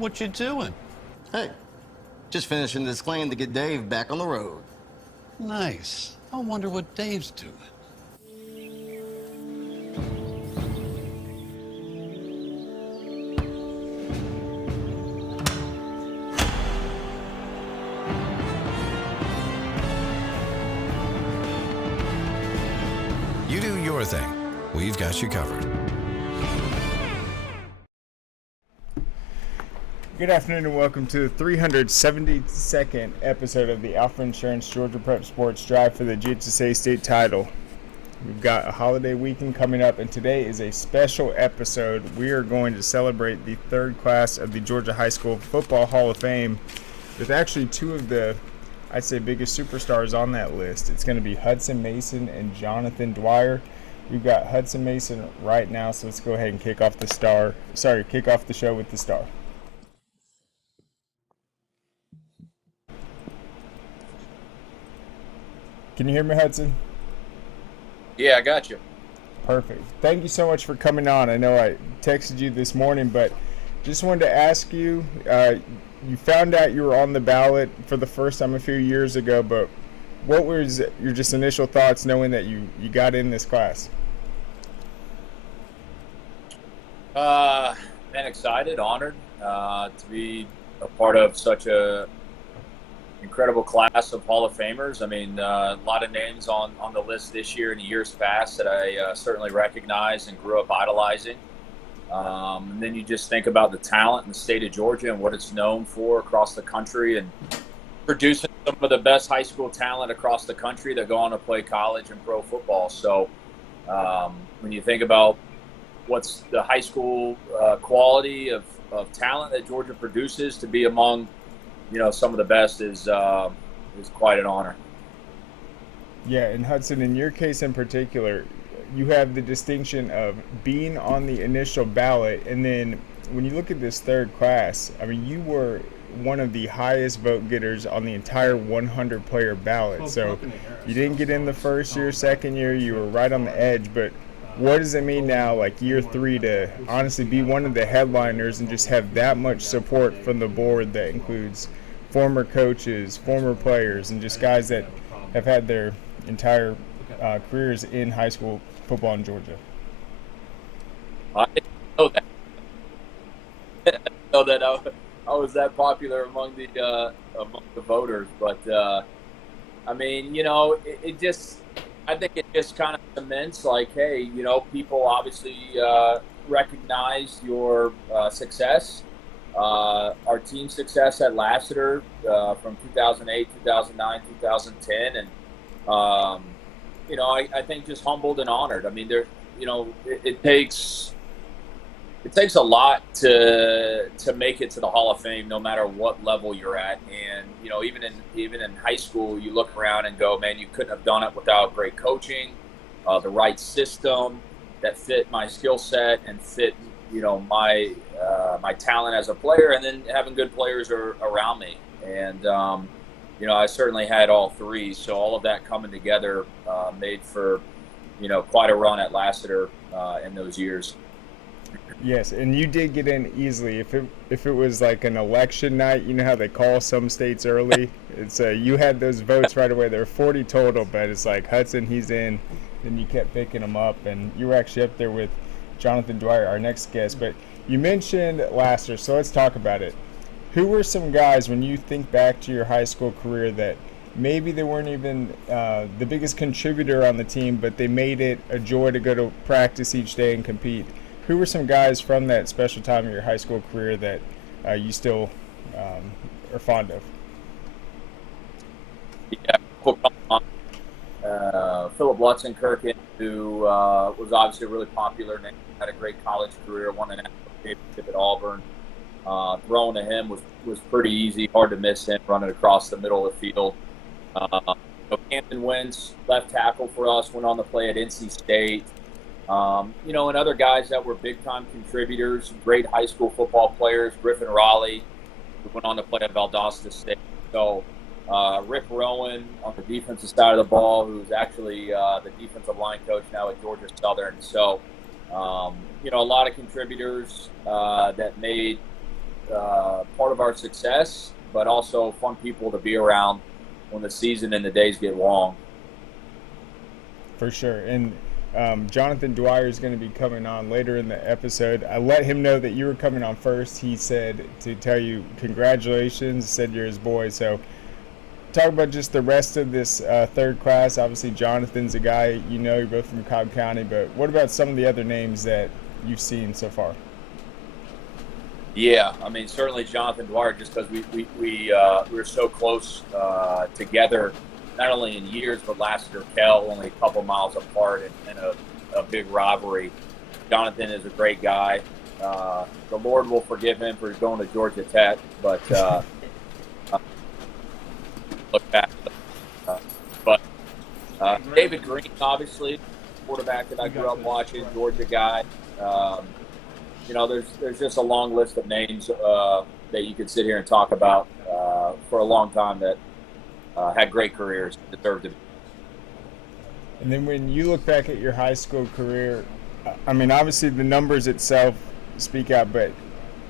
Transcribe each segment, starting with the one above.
What you doing? Hey, just finishing this claim to get Dave back on the road. Nice. I wonder what Dave's doing. You do your thing. We've got you covered. Good afternoon and welcome to the 372nd episode of the Alfa Insurance Georgia Prep Sports Drive for the GHSA State Title. We've got a holiday weekend coming up, and today is a special episode. We are going to celebrate the third class of the Georgia High School Football Hall of Fame with actually two of the, I'd say, biggest superstars on that list. It's going to be Hudson Mason and Jonathan Dwyer. We've got Hudson Mason right now, so let's go ahead and kick off the show with the star. Can you hear me, Hudson? Yeah, I got you. Perfect. Thank you so much for coming on. I know I texted you this morning, but just wanted to ask you, you found out you were on the ballot for the first time a few years ago, but what was your just initial thoughts knowing that you got in this class? Been excited, honored to be a part of such a incredible class of Hall of Famers. I mean, a lot of names on the list this year and years past that I certainly recognize and grew up idolizing. And then you just think about the talent in the state of Georgia and what it's known for across the country, and producing some of the best high school talent across the country that go on to play college and pro football. So when you think about what's the high school quality of talent that Georgia produces, to be among some of the best is quite an honor. Yeah, and Hudson, in your case in particular, you have the distinction of being on the initial ballot, and then when you look at this third class, I mean, you were one of the highest vote getters on the entire 100-player ballot. So you didn't get in the first year, second year, you were right on the edge, but what does it mean now, like year three, to honestly be one of the headliners and just have that much support from the board that includes former coaches, former players, and just guys that have had their entire careers in high school football in Georgia? I didn't know that. I didn't know that I was that popular among the voters, but I mean, I think it just kind of cements, like, hey, people obviously recognize your success. Our team success at Lassiter from 2008, 2009, 2010, and I think just humbled and honored. I mean, it takes a lot to make it to the Hall of Fame, no matter what level you're at. And even in high school, you look around and go, man, you couldn't have done it without great coaching, the right system that fit my skill set and fit my talent as a player, and then having good players around me. And I certainly had all three, so all of that coming together made for quite a run at Lassiter in those years. Yes, and you did get in easily. If it was like an election night, you know how they call some states early. It's you had those votes right away. There were 40 total, but it's like Hudson, he's in, and you kept picking them up, and you were actually up there with Jonathan Dwyer, our next guest. But you mentioned Lassiter, so let's talk about it. Who were some guys, when you think back to your high school career, that maybe they weren't even the biggest contributor on the team, but they made it a joy to go to practice each day and compete? Who were some guys from that special time of your high school career that you still are fond of? Yeah, Philip Lutzenkirchen, who was obviously a really popular name, had a great college career, won a national championship at Auburn. Throwing to him was pretty easy, hard to miss him running across the middle of the field. Camden Wentz, left tackle for us, went on to play at NC State. And other guys that were big-time contributors, great high school football players, Griffin Raleigh, who went on to play at Valdosta State. So Rick Rowan on the defensive side of the ball, who's actually the defensive line coach now at Georgia Southern. So, a lot of contributors that made part of our success, but also fun people to be around when the season and the days get long. For sure. And Jonathan Dwyer is going to be coming on later in the episode. I let him know that you were coming on first. He said to tell you congratulations, said you're his boy. So talk about just the rest of this third class. Obviously, Jonathan's a guy you know, you're both from Cobb County, but what about some of the other names that you've seen so far? Yeah, I mean, certainly Jonathan Dwyer, just because we were so close together, not only in years, but last year, Kell, only a couple miles apart in a big rivalry. Jonathan is a great guy. The Lord will forgive him for going to Georgia Tech, but look back. But David Green, obviously, quarterback that I grew up watching, Georgia guy. You know, there's just a long list of names that you could sit here and talk about for a long time that had great careers, deserved to be. And then when you look back at your high school career, I mean, obviously the numbers itself speak out, but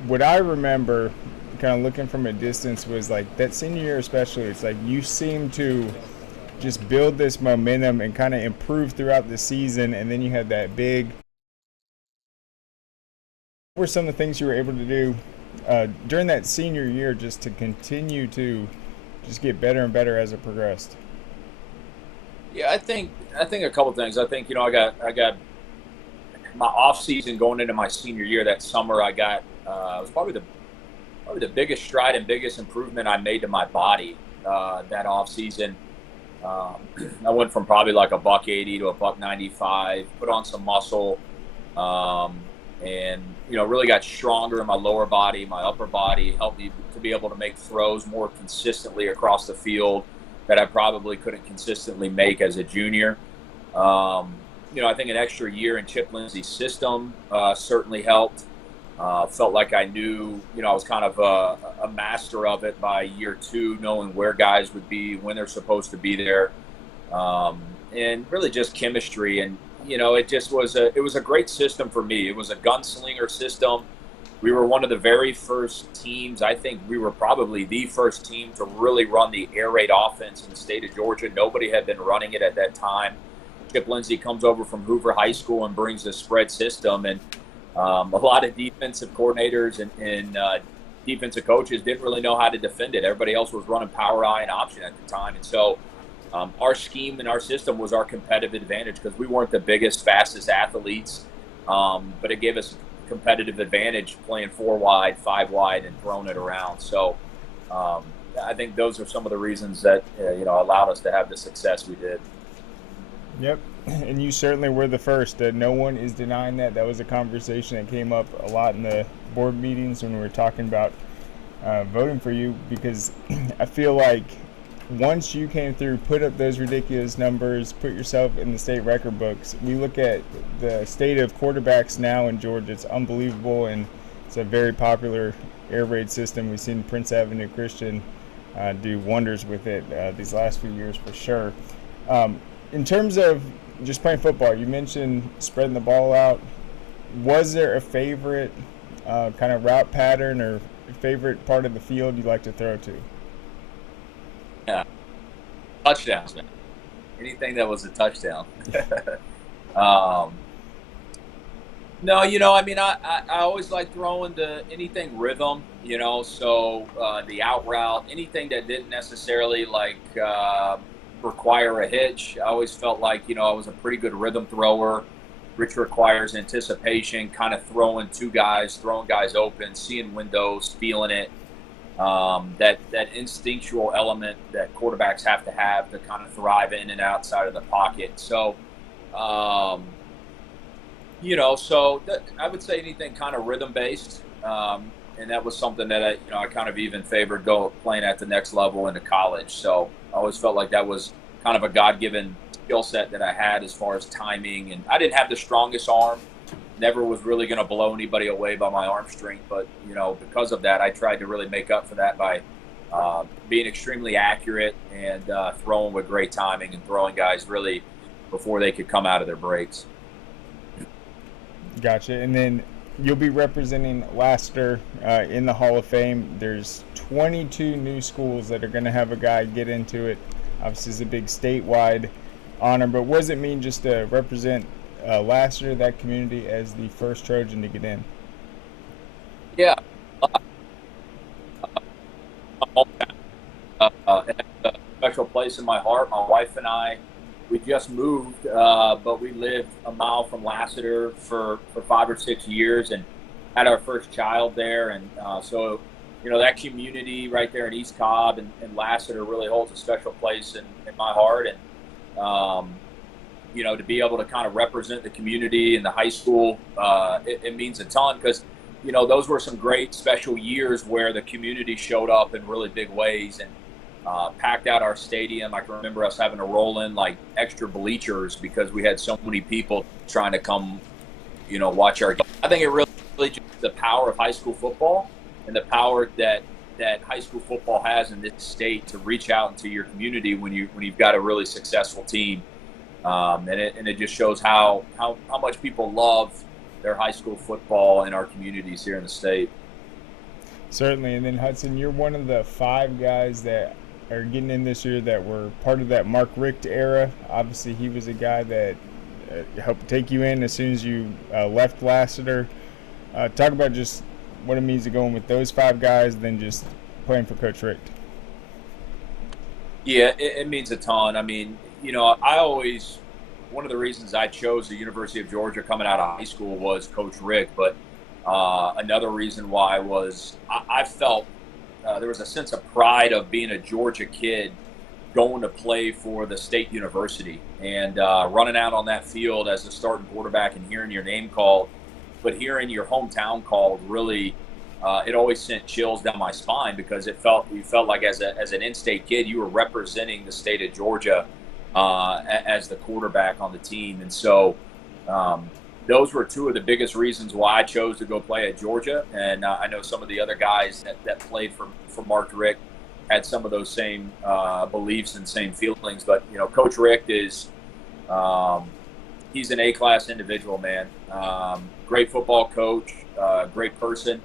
what I remember kind of looking from a distance was like that senior year especially, it's like you seem to just build this momentum and kind of improve throughout the season, and then you had that big. What were some of the things you were able to do during that senior year just to continue to just get better and better as it progressed? Yeah, I think a couple things. I think, you know, I got my off season going into my senior year. That summer, I got it was probably the biggest stride and biggest improvement I made to my body that off season. I went from probably like a $180 to a $195. Put on some muscle, and you know, really got stronger in my lower body, my upper body. Helped me to be able to make throws more consistently across the field that I probably couldn't consistently make as a junior. You know, I think an extra year in Chip Lindsey's system certainly helped. Felt like I knew, you know, I was kind of a master of it by year 2, knowing where guys would be, when they're supposed to be there, and really just chemistry. And, you know, it was a great system for me. It was a gunslinger system. We were one of the very first teams. I think we were probably the first team to really run the air raid offense in the state of Georgia. Nobody had been running it at that time. Chip Lindsey comes over from Hoover High School and brings the spread system, and a lot of defensive coordinators and defensive coaches didn't really know how to defend it. Everybody else was running power I and option at the time. And so our scheme and our system was our competitive advantage because we weren't the biggest, fastest athletes, but it gave us a competitive advantage playing 4 wide, 5 wide, and throwing it around. So I think those are some of the reasons that you know, allowed us to have the success we did. Yep, and you certainly were the first. No one is denying that. That was a conversation that came up a lot in the board meetings when we were talking about voting for you, because I feel like once you came through, put up those ridiculous numbers, put yourself in the state record books. We look at the state of quarterbacks now in Georgia. It's unbelievable, and it's a very popular air raid system. We've seen Prince Avenue Christian do wonders with it these last few years for sure. In terms of just playing football, you mentioned spreading the ball out. Was there a favorite kind of route pattern or favorite part of the field you like to throw to? Yeah, touchdowns, man. Anything that was a touchdown. No, you know, I mean, I always like throwing to anything rhythm, you know, so the out route, anything that didn't necessarily like require a hitch. I always felt like, you know, I was a pretty good rhythm thrower, which requires anticipation, kind of throwing to guys, throwing guys open, seeing windows, feeling it. That instinctual element that quarterbacks have to kind of thrive in and outside of the pocket. So, you know, I would say anything kind of rhythm based. And that was something that I kind of even favored playing at the next level into college. So I always felt like that was kind of a God-given skill set that I had as far as timing. And I didn't have the strongest arm. Never was really going to blow anybody away by my arm strength. But, you know, because of that, I tried to really make up for that by being extremely accurate and throwing with great timing and throwing guys really before they could come out of their breaks. Gotcha. And then you'll be representing Lassiter in the Hall of Fame. There's 22 new schools that are going to have a guy get into it. Obviously, it's a big statewide honor, but what does it mean just to represent Lassiter, that community, as the first Trojan to get in? Yeah. It has a special place in my heart. My wife and I, we just moved, but we lived a mile from Lassiter for 5 or 6 years and had our first child there. And so, that community right there in East Cobb and Lassiter really holds a special place in my heart. And, to be able to kind of represent the community and the high school, it means a ton because, those were some great special years where the community showed up in really big ways and packed out our stadium. I can remember us having to roll in like extra bleachers because we had so many people trying to come, watch our game. I think it really just the power of high school football and the power that high school football has in this state to reach out into your community when you've got a really successful team. And it just shows how much people love their high school football in our communities here in the state. Certainly. And then, Hudson, you're one of the 5 guys that are getting in this year that were part of that Mark Richt era. Obviously, he was a guy that helped take you in as soon as you left Lassiter. Talk about just what it means to go in with those 5 guys and then just playing for Coach Richt. Yeah, it means a ton. I mean, one of the reasons I chose the University of Georgia coming out of high school was Coach Richt, but another reason why was I felt there was a sense of pride of being a Georgia kid going to play for the state university and running out on that field as a starting quarterback and hearing your name called, but hearing your hometown called really it always sent chills down my spine because you felt like as an in-state kid you were representing the state of Georgia as the quarterback on the team. And so those were 2 of the biggest reasons why I chose to go play at Georgia. And I know some of the other guys that played for Mark Richt had some of those same beliefs and same feelings. But, Coach Richt is he's an A-class individual, man. Great football coach, great person.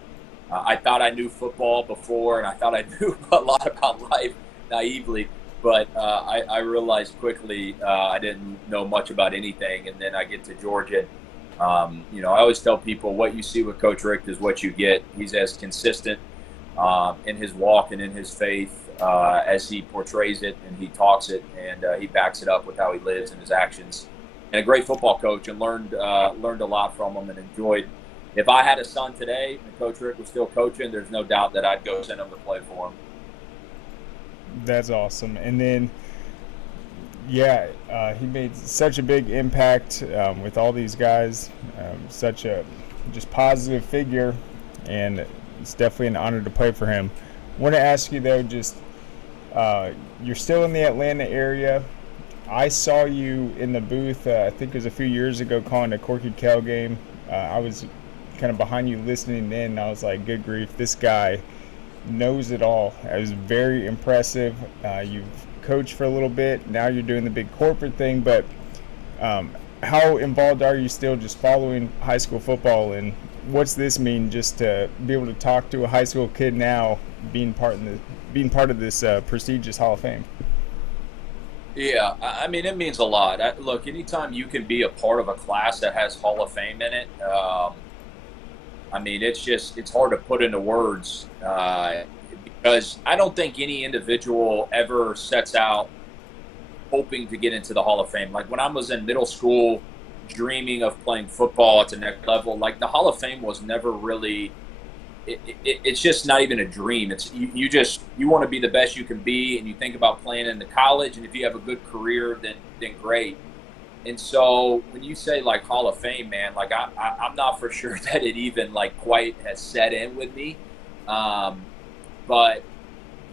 I thought I knew football before, and I thought I knew a lot about life naively. But I realized quickly I didn't know much about anything. And then I get to Georgia. I always tell people what you see with Coach Richt is what you get. He's as consistent in his walk and in his faith as he portrays it and he talks it. And he backs it up with how he lives and his actions. And a great football coach, and learned a lot from him and enjoyed. If I had a son today and Coach Richt was still coaching, there's no doubt that I'd go send him to play for him. That's awesome. And then, he made such a big impact with all these guys, such a just positive figure, and it's definitely an honor to play for him. I want to ask you, though, just you're still in the Atlanta area. I saw you in the booth, I think it was a few years ago, calling a Corky Kell game. I was kind of behind you listening in, and I was like, good grief, this guy knows it all. It was very impressive. You've coached for a little bit. Now you're doing the big corporate thing, but how involved are you still just following high school football, and what's this mean just to be able to talk to a high school kid now being part of this prestigious Hall of Fame? Yeah, I mean, it means a lot. Look, anytime you can be a part of a class that has Hall of Fame in it, I mean, it's hard to put into words because I don't think any individual ever sets out hoping to get into the Hall of Fame. Like when I was in middle school, dreaming of playing football at the next level, like the Hall of Fame was never really, it's just not even a dream. It's you want to be the best you can be, and you think about playing in the college, and if you have a good career, then great. And so when you say like Hall of Fame, man, like I'm not for sure that it even like quite has set in with me. But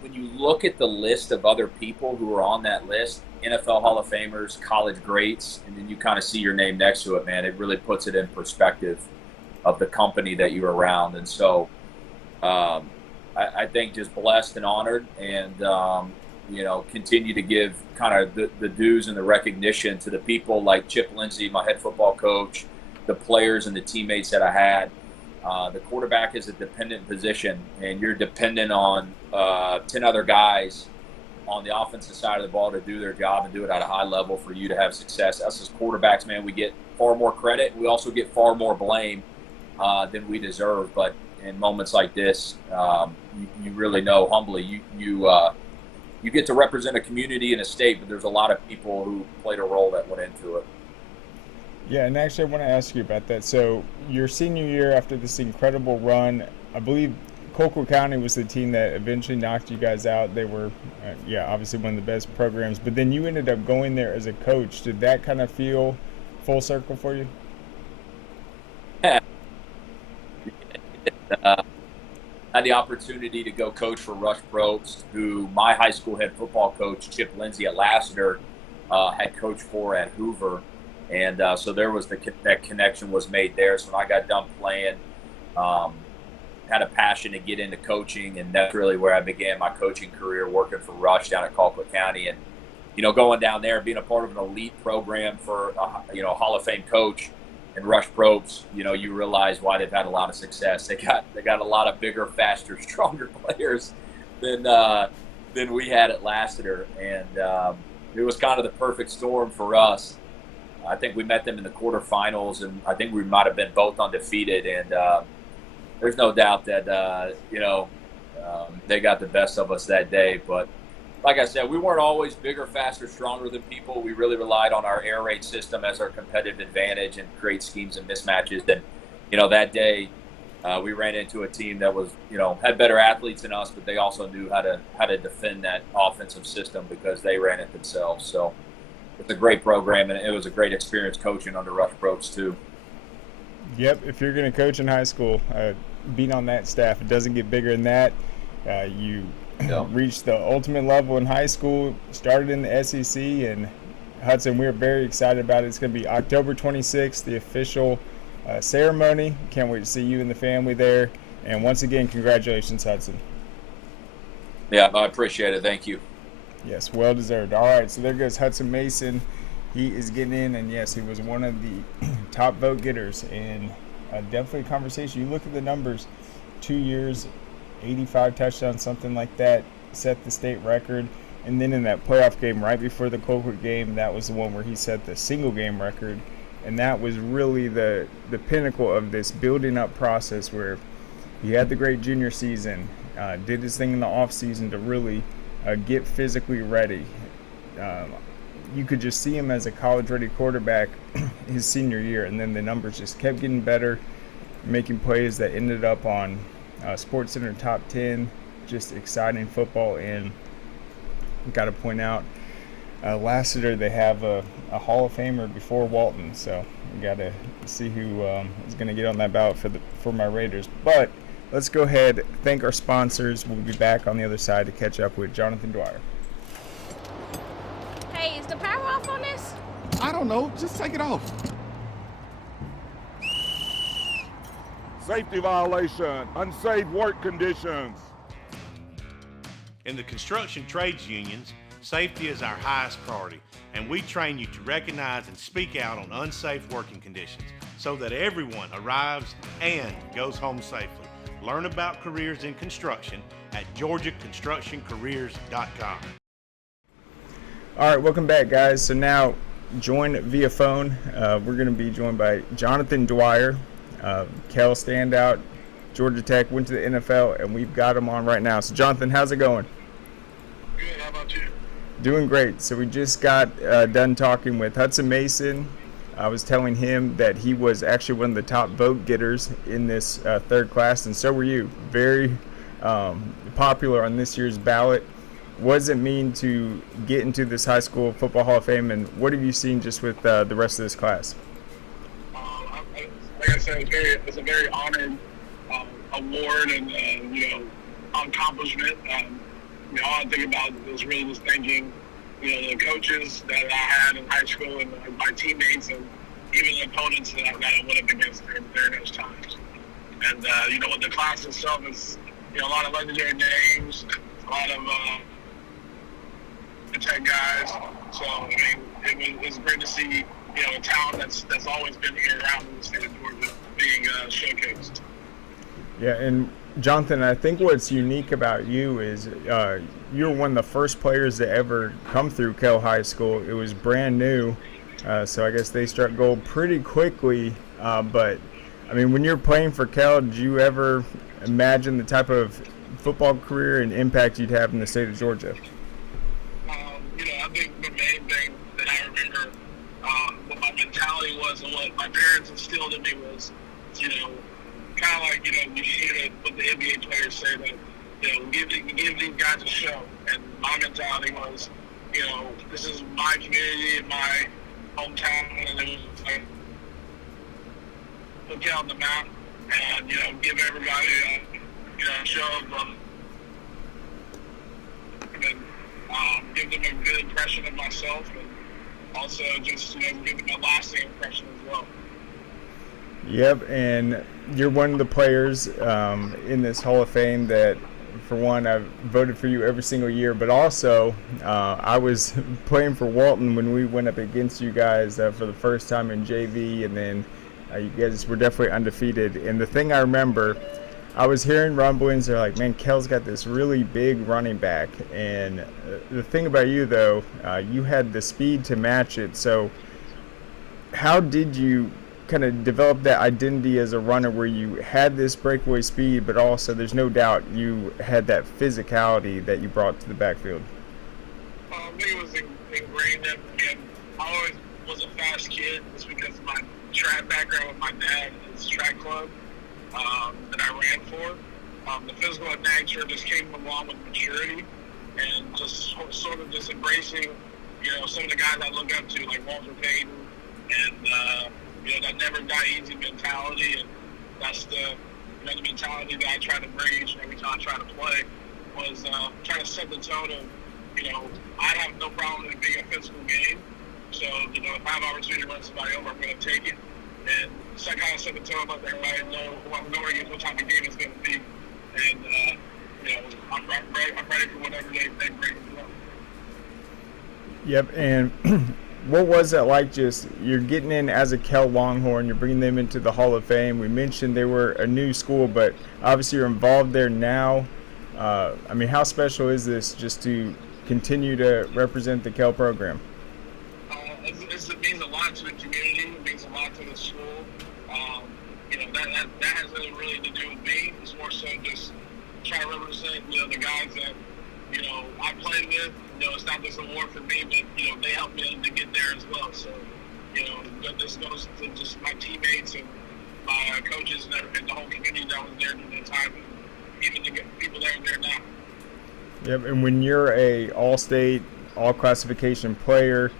when you look at the list of other people who are on that list, NFL Hall of Famers, college greats, and then you kind of see your name next to it, man, it really puts it in perspective of the company that you're around. And so I think just blessed and honored, and continue to give kind of the dues and the recognition to the people like Chip Lindsey, my head football coach, the players and the teammates that I had. The quarterback is a dependent position, and you're dependent on 10 other guys on the offensive side of the ball to do their job and do it at a high level for you to have success. Us as quarterbacks, man, we get far more credit. We also get far more blame than we deserve. But in moments like this, you really know humbly you get to represent a community and a state, but there's a lot of people who played a role that went into it. Yeah, and actually I want to ask you about that. So your senior year, after this incredible run, I believe Corky County was the team that eventually knocked you guys out. They were, obviously one of the best programs. But then you ended up going there as a coach. Did that kind of feel full circle for you? Yeah. Had the opportunity to go coach for Rush Probst, who my high school head football coach, Chip Lindsay at Lassiter, had coached for at Hoover. And so there was that connection was made there. So when I got done playing, had a passion to get into coaching, and that's really where I began my coaching career, working for Rush down at Corky County. And, going down there, being a part of an elite program for, a Hall of Fame coach and Rush Probst, you realize why they've had a lot of success. They got a lot of bigger, faster, stronger players than we had at Lassiter. And it was kind of the perfect storm for us. I think we met them in the quarterfinals, and I think we might have been both undefeated. And there's no doubt that, they got the best of us that day. But like I said, we weren't always bigger, faster, stronger than people. We really relied on our air raid system as our competitive advantage and create schemes and mismatches. And, that day we ran into a team that was, had better athletes than us, but they also knew how to defend that offensive system because they ran it themselves. So it's a great program, and it was a great experience coaching under Rush Probst too. Yep, if you're going to coach in high school, being on that staff, it doesn't get bigger than that. You reached the ultimate level in high school, started in the SEC, and Hudson, we're very excited about it. It's going to be October 26th, the official ceremony. Can't wait to see you and the family there. And once again, congratulations, Hudson. Yeah, I appreciate it. Thank you. Yes, well deserved. All right, so there goes Hudson Mason. He is getting in, and yes, he was one of the top vote getters, and definitely a conversation. You look at the numbers, 2 years, 85 touchdowns, something like that, set the state record. And then in that playoff game right before the Corky game, that was the one where he set the single game record. And that was really the pinnacle of this building up process where he had the great junior season, did his thing in the off season to really get physically ready. You could just see him as a college-ready quarterback his senior year, and then the numbers just kept getting better, making plays that ended up on SportsCenter top 10. Just exciting football. And got to point out, Lassiter, they have a Hall of Famer before Walton, so we got to see who is going to get on that ballot for my Raiders. But let's go ahead, thank our sponsors. We'll be back on the other side to catch up with Jonathan Dwyer. Hey, is the power off on this? I don't know. Just take it off. Safety violation. Unsafe work conditions. In the construction trades unions, safety is our highest priority, and we train you to recognize and speak out on unsafe working conditions so that everyone arrives and goes home safely. Learn about careers in construction at georgiaconstructioncareers.com. All right, welcome back, guys. So now, joined via phone, we're going to be joined by Jonathan Dwyer, Kell standout, Georgia Tech, went to the NFL, and we've got him on right now. So, Jonathan, how's it going? Good. How about you? Doing great. So we just got done talking with Hudson Mason. I was telling him that he was actually one of the top vote getters in this third class, and so were you. Very popular on this year's ballot. What does it mean to get into this high school football Hall of Fame, and what have you seen just with the rest of this class? Like I said, it's a very honored award and accomplishment. All I think about was really just thanking the coaches that I had in high school and my teammates and even the opponents that I went up against during those times. And with the class itself is a lot of legendary names, a lot of Tech guys. So it was great to see a talent that's always been here around in the state of Georgia being showcased. Yeah, and Jonathan, I think what's unique about you is you're one of the first players to ever come through Kell High School. It was brand new, so I guess they struck gold pretty quickly. But, I mean, when you're playing for Kell, did you ever imagine the type of football career and impact you'd have in the state of Georgia? I think the main thing that I remember what my mentality was and what my parents instilled in me was, kind of like, you hear what the NBA players say that, give these guys a show. And my mentality was, this is my community, my hometown, and it was like, look out on the map and, give everybody a show of them. And give them a good impression of myself and also just, give them a lasting impression as well. Yep, and you're one of the players in this Hall of Fame that, for one, I've voted for you every single year, but also I was playing for Walton when we went up against you guys for the first time in JV, and then you guys were definitely undefeated. And the thing I remember, I was hearing rumblings, they're like, man, Kell's got this really big running back. And the thing about you, though, you had the speed to match it. So how did you kind of develop that identity as a runner where you had this breakaway speed, but also there's no doubt you had that physicality that you brought to the backfield? I think it was ingrained in me. I always was a fast kid just because of my track background with my dad and his track club that I ran for. The physical nature just came along with maturity and just sort of just embracing, some of the guys I look up to, like Walter Payton and, that never die easy mentality, and that's the mentality that I try to bring each and every time I try to play, was trying to set the tone of, I have no problem with it being a physical game, so, if I have an opportunity to run somebody over, I'm going to take it, and so I kind of set the tone, let everybody know who I'm going against, what type of game it's going to be, and, I'm ready for whatever they bring as well. Yep, and what was that like, just you're getting in as a Kell Longhorn, you're bringing them into the Hall of Fame. We mentioned they were a new school, but obviously you're involved there now. I mean, how special is this just to continue to represent the Kell program? It means a lot to the community. It means a lot to the school. That has nothing really to do with me. It's more so just try to represent, the guys that, I played with. It's not this award for me, but, they helped me to get there as well. So, this goes to just my teammates and my coaches and the whole community that was there during that time, and even the people that are there now. Yep, and when you're a all-state, all-classification player,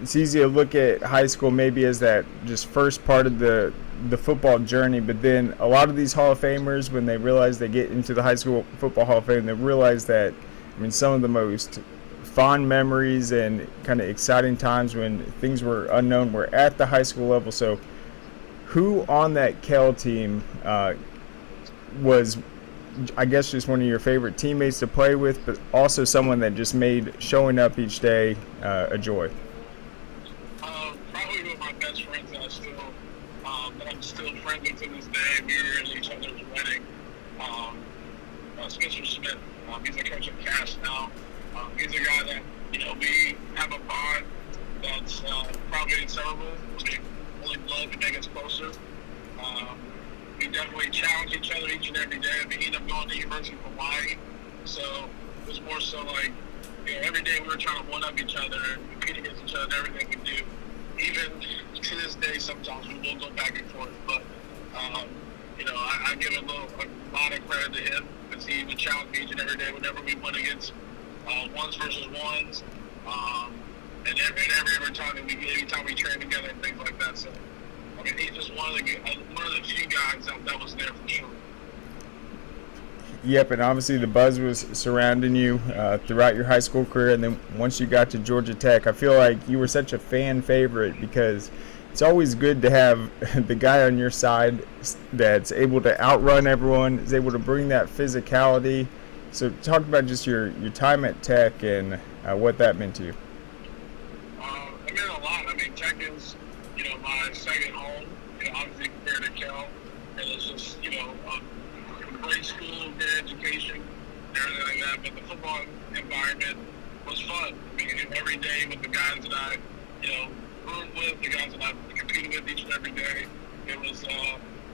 it's easy to look at high school maybe as that just first part of the football journey, but then a lot of these Hall of Famers, when they realize they get into the high school football Hall of Fame, they realize that, some of the most fond memories and kind of exciting times when things were unknown were at the high school level. So who on that Kell team was, I guess, just one of your favorite teammates to play with, but also someone that just made showing up each day a joy? Probably one of my best friends that I'm still friends with to this day. We were in each other's wedding. Spencer Smith. He's a coach at Cass now. He's a guy that, we have a bond that's probably inseparable. We only blood to make us closer. We definitely challenge each other each and every day. He ended up going to University of Hawaii, so it was more so like, every day we were trying to one-up each other and compete against each other in everything we do. Even to this day, sometimes we will go back and forth, but I give a lot of credit to him because he would challenge me each and every day whenever we went against ones versus ones, and every time we trained together and things like that. So, he's just one of the few guys that was there for sure. Yep, and obviously the buzz was surrounding you throughout your high school career, and then once you got to Georgia Tech, I feel like you were such a fan favorite because it's always good to have the guy on your side that's able to outrun everyone, is able to bring that physicality. So talk about just your time at Tech and what that meant to you. It meant a lot. Tech is, my second home, obviously compared to Kell. and it's just, you know, a great school, good education, and everything like that. But the football environment was fun. I mean, every day with the guys that I, you know, roomed with, the guys that I competed with each and every day, it was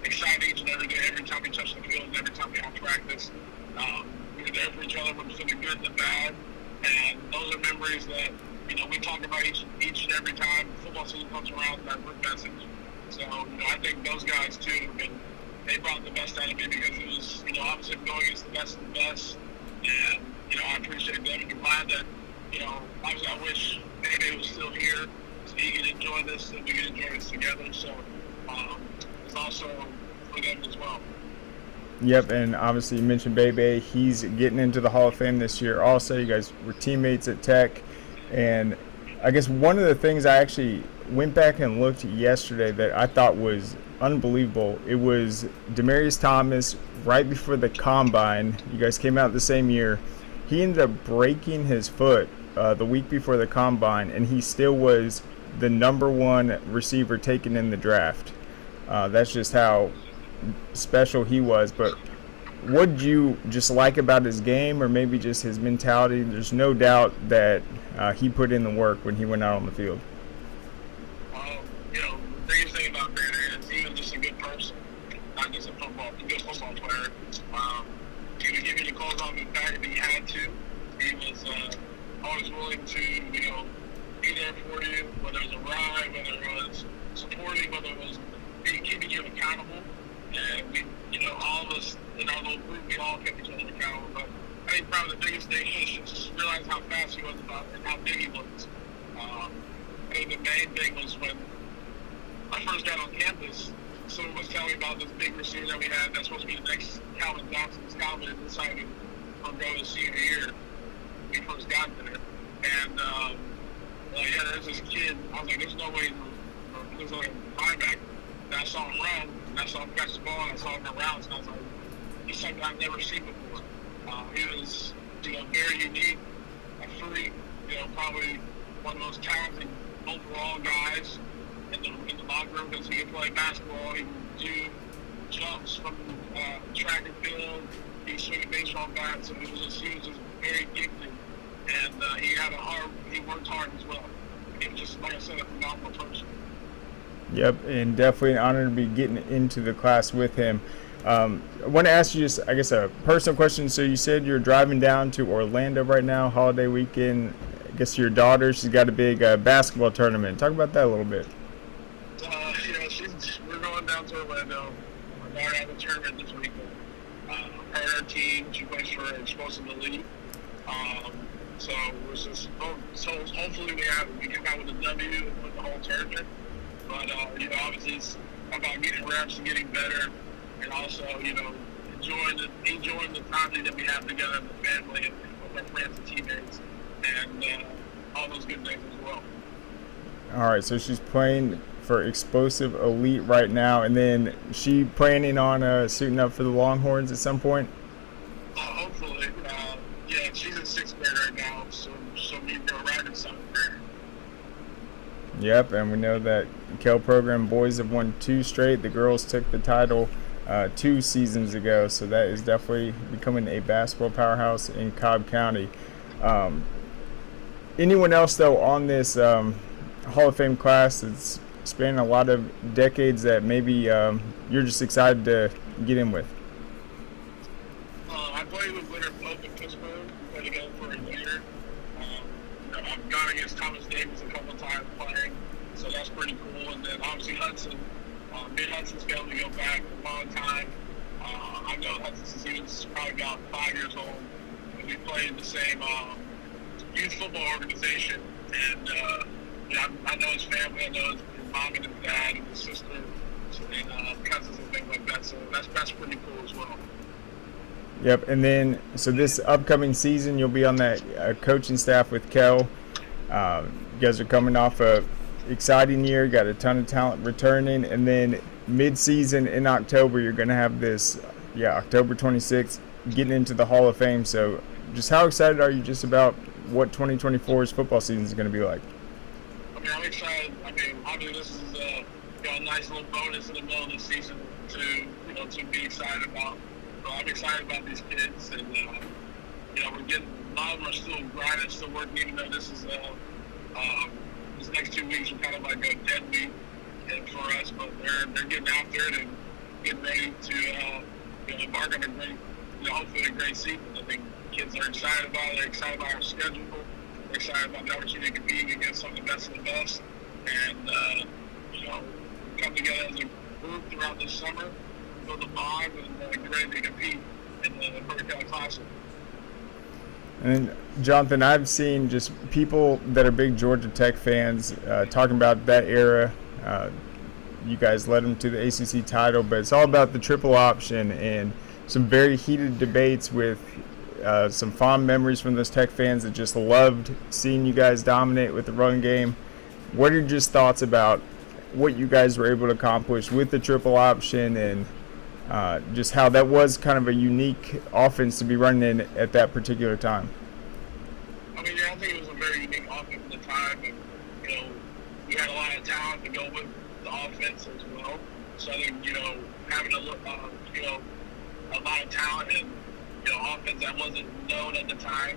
exciting each and every day. Every time we touched the field, every time we had practice, we were there for each other, for the good and the bad. And those are memories that, you know, we talk about each and every time football season comes around, that group message. So, you know, I think those guys, too, they brought the best out of me because it was, you know, obviously going against the best of the best. And, you know, I appreciate them. And I'm glad that, you know, obviously I wish Bebe was still here so he could enjoy this and we could enjoy this together. So, it's also for them as well. Yep, and obviously you mentioned Bebe. He's getting into the Hall of Fame this year also. You guys were teammates at Tech. And I guess one of the things I actually went back and looked yesterday that I thought was unbelievable, it was Demaryius Thomas right before the Combine. You guys came out the same year. He ended up breaking his foot the week before the Combine, and he still was the #1 receiver taken in the draft. That's just how special he was. But what did you just like about his game, or maybe just his mentality? There's no doubt that he put in the work when he went out on the field. You know, the biggest thing about Banner is he was just a good person, not just a good football player. He would give you the calls on the back if he had to. He was always willing to, you know, be there for you, whether it was a ride, whether it was supporting, whether it was keeping you accountable. And we, you know, all of us in our little group, we all kept each other accountable. But I think probably the biggest thing is just realize how fast he was and how big he was. I think the main thing was when I first got on campus, someone was telling me about this big receiver that we had that's supposed to be the next Calvin Johnson. Calvin decided to go to senior year when we first got there. And, yeah, there's this kid. I was like, there's no way he was like a linebacker. And I saw him run, and I saw him catch the ball, and I saw him in routes, and I was like, he's something I've never seen before. He was, you know, very unique, a freak, you know, probably one of the most talented overall guys in the locker room because he could play basketball, he could do jumps from track and field, he swing a baseball bat, so he was just very gifted, and he worked hard as well. He was just, like I said, a phenomenal person. Yep, and definitely an honor to be getting into the class with him. I want to ask you just, I guess, a personal question. So you said you're driving down to Orlando right now, holiday weekend. I guess your daughter, she's got a big basketball tournament. Talk about that a little bit. Yeah, we're going down to Orlando. My daughter has a tournament this weekend. Her team, she plays for Explosive Elite. So hopefully we come out with a W with the whole tournament. But, you know, obviously it's about getting reps and getting better, and also, you know, enjoying the time that we have together as a family and with our friends and teammates, and all those good things as well. All right, so she's playing for Explosive Elite right now, and then she planning on suiting up for the Longhorns at some point? Hopefully. Yeah, she's in 6th grade right now, so we go right in 7th grade. Yep, and we know that Kell program boys have won 2 straight. The girls took the title 2 seasons ago, so that is definitely becoming a basketball powerhouse in Cobb County. Anyone else, though, on this Hall of Fame class that's spanning a lot of decades that maybe you're just excited to get in with? I played with Leonard Pope in Pittsburgh. We played together for a year. I've gone against Thomas Davis a couple of times playing, so that's pretty cool. And then obviously Hudson. Me and Hudson's been able to go back a long time. I know Hudson since he was probably about 5 years old. And we played in the same youth football organization. And I know his family. I know his mom and his dad and his sister and cousins and things like that. So that's pretty cool as well. Yep, and then so this upcoming season you'll be on that coaching staff with Kell. You guys are coming off a exciting year, got a ton of talent returning, and then mid-season in October you're going to have this, October 26th, getting into the Hall of Fame. So just how excited are you just about what 2024's football season is going to be like? I mean, I'm excited. I mean, obviously this is a nice little bonus in the middle of the season. to be excited about. So I'm excited about these kids, and we're getting a lot of them are still grinding, still working, even though this is this next 2 weeks are kind of like a dead week for us, but they're getting after it and getting ready to embark on a great, hopefully a great season. I think kids are excited about it. They're excited about our schedule. They're excited about the opportunity to compete against some of the best of the best, and come together as a group throughout this summer, build a bond, and get ready to compete in the Corky Kell Classic. And Jonathan, I've seen just people that are big Georgia Tech fans talking about that era. You guys led them to the ACC title, but it's all about the triple option and some very heated debates with some fond memories from those Tech fans that just loved seeing you guys dominate with the run game. What are just thoughts about what you guys were able to accomplish with the triple option and just how that was kind of a unique offense to be running in at that particular time? I mean, I think it was a very unique offense at the time, and we had a lot of talent to go with the offense as well. So I think having a lot of talent and offense that wasn't known at the time,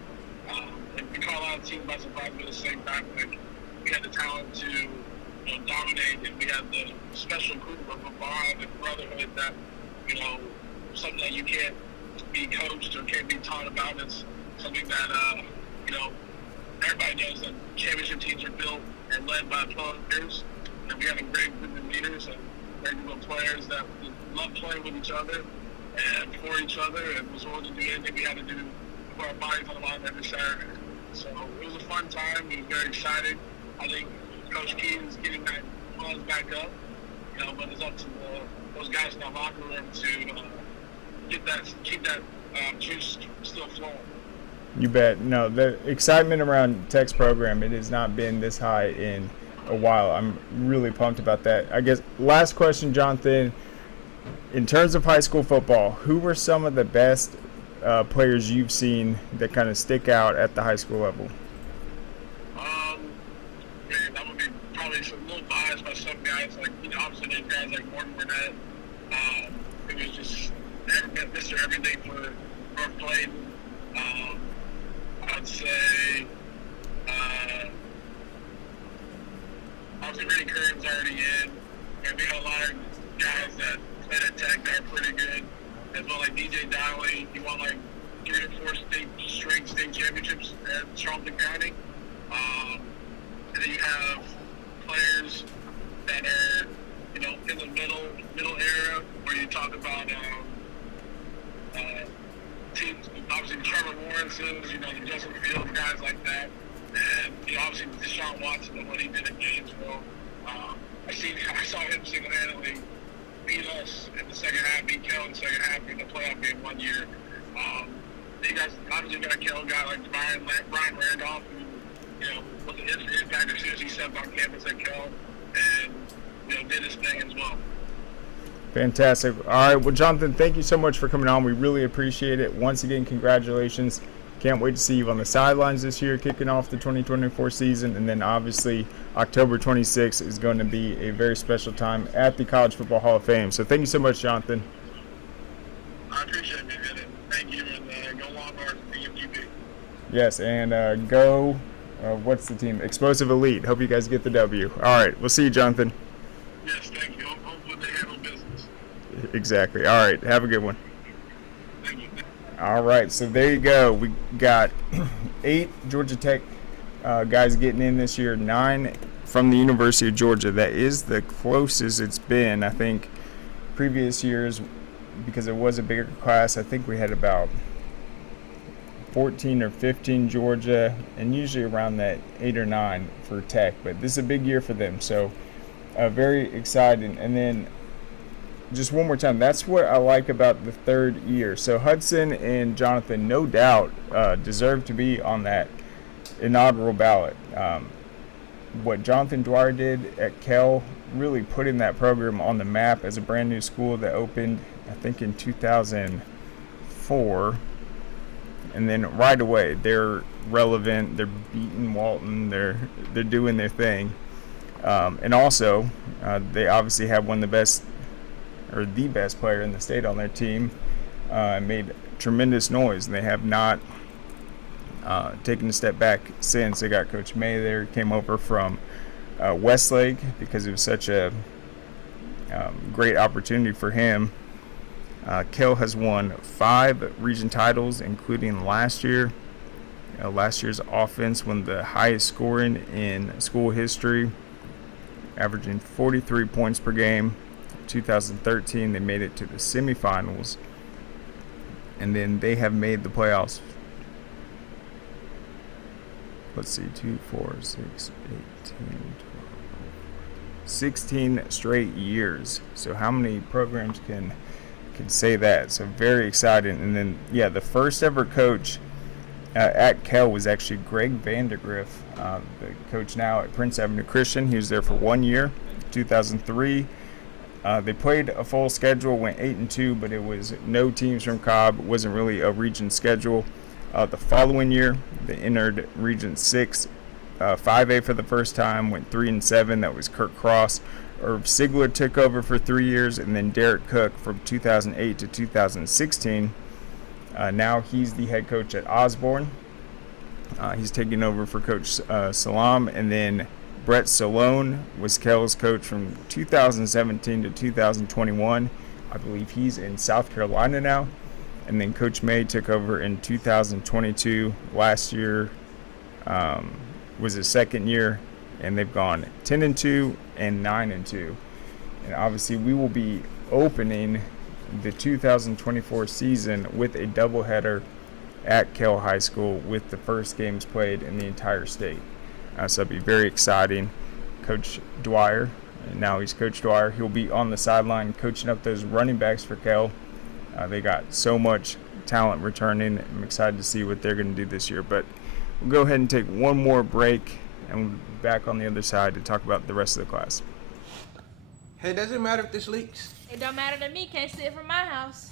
and we caught a lot of teams by surprise, but at the same time, like, we had the talent to dominate, and we had the special group of a bond and brotherhood that something that you can't be coached or can't be taught about. It's something that everybody knows that championship teams are built and led by players, and we have a great group of leaders and great group of players that love playing with each other and for each other, and was willing to do anything we had to do to put our bodies on the line every Saturday. So it was a fun time. It was very exciting. I think Coach Keene is getting that buzz back up, but it's up to those guys in the locker room to keep that juice still flowing. You bet. No, the excitement around Tech's program, it has not been this high in a while. I'm really pumped about that. I guess last question, Jonathan. In terms of high school football, who were some of the best players you've seen that kind of stick out at the high school level? That would be probably a little biased by some guys. Like, obviously there's guys like Morgan Burnett. It was just Mr. Everything for Clayton. I'd say obviously Randy Curran's already in, and we got a lot of guys that played at Tech that are pretty good, as well, like DJ Dowling. He won like 3 or 4 straight state championships at Charlton County. And then you have players that are, in the middle era, where you talk about teams, obviously Trevor Lawrence's, the Justin Fields, guys like that, and obviously Deshaun Watson and what he did at Gainesville. I saw him single-handedly beat us in the second half, beat Kell in the second half in the playoff game one year. You guys obviously got a Kell guy like Brian Randolph, who was an instant impact as soon as he stepped on campus at Kell, and did his thing as well. Fantastic. All right. Well, Jonathan, thank you so much for coming on. We really appreciate it. Once again, congratulations. Can't wait to see you on the sidelines this year, kicking off the 2024 season. And then obviously October 26th is going to be a very special time at the College Football Hall of Fame. So thank you so much, Jonathan. I appreciate it, man. Thank you, and go Longhorns and DMGP. Yes, and go, what's the team? Explosive Elite. Hope you guys get the W. All right. We'll see you, Jonathan. Yes, thank you. Hopefully they handle business. Exactly. All right. Have a good one. Thank you. All right. So there you go. We got 8 Georgia Tech guys getting in this year, 9 from the University of Georgia. That is the closest it's been. I think previous years, because it was a bigger class, I think we had about 14 or 15 Georgia, and usually around that 8 or 9 for Tech. But this is a big year for them. So very exciting. And then just one more time, that's what I like about the third year. So Hudson and Jonathan, no doubt, deserve to be on that inaugural ballot. What Jonathan Dwyer did at Kell, really putting that program on the map as a brand new school that opened, I think, in 2004. And then right away, they're relevant. They're beating Walton. They're doing their thing. And also, they obviously have one of the best or the best player in the state on their team, made tremendous noise, and they have not taken a step back since. They got Coach May there, came over from Westlake because it was such a great opportunity for him. Kell has won 5 region titles, including last year. Last year's offense won the highest scoring in school history, averaging 43 points per game. 2013, they made it to the semifinals, and then they have made the playoffs. Let's see, 2, 4, 6, 8, 10, 12, 16 straight years. So how many programs can say that? So very exciting. And then, yeah, the first ever coach at Kell was actually Greg Vandergriff, the coach now at Prince Avenue Christian. He was there for 1 year, 2003. They played a full schedule, went 8-2, but it was no teams from Cobb. It wasn't really a region schedule. The following year, they entered Region 6, 5A for the first time, went 3-7. That was Kirk Cross. Irv Sigler took over for 3 years, and then Derek Cook from 2008 to 2016. Now he's the head coach at Osborne. He's taking over for Coach Salam, and then Brett Salone was Kell's coach from 2017 to 2021. I believe he's in South Carolina now. And then Coach May took over in 2022. Last year was his second year, and they've gone 10-2 and 9-2. And obviously we will be opening the 2024 season with a doubleheader at Kell High School with the first games played in the entire state. So it'll be very exciting. Coach Dwyer, and now he's Coach Dwyer, he'll be on the sideline coaching up those running backs for Kell. They got so much talent returning. I'm excited to see what they're going to do this year. But we'll go ahead and take one more break, and we'll be back on the other side to talk about the rest of the class. Hey, does it matter if this leaks? It don't matter to me. Can't see it from my house.